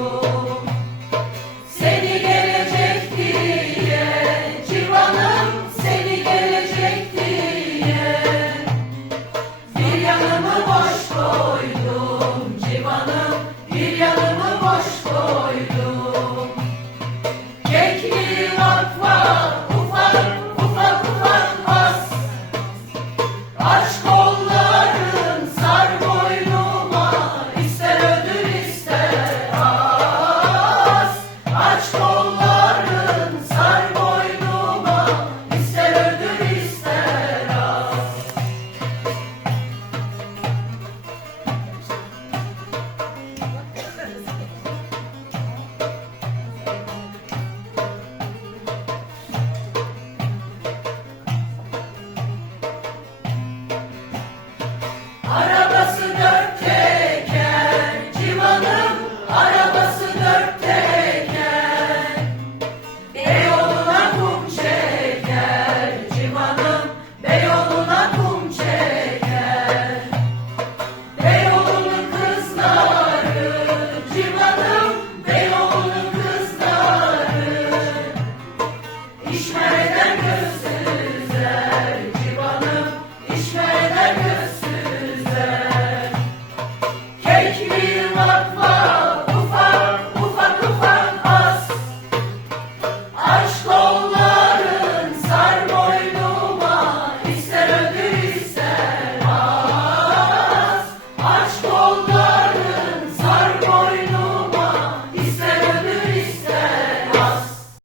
Oh. İşmeden gözler.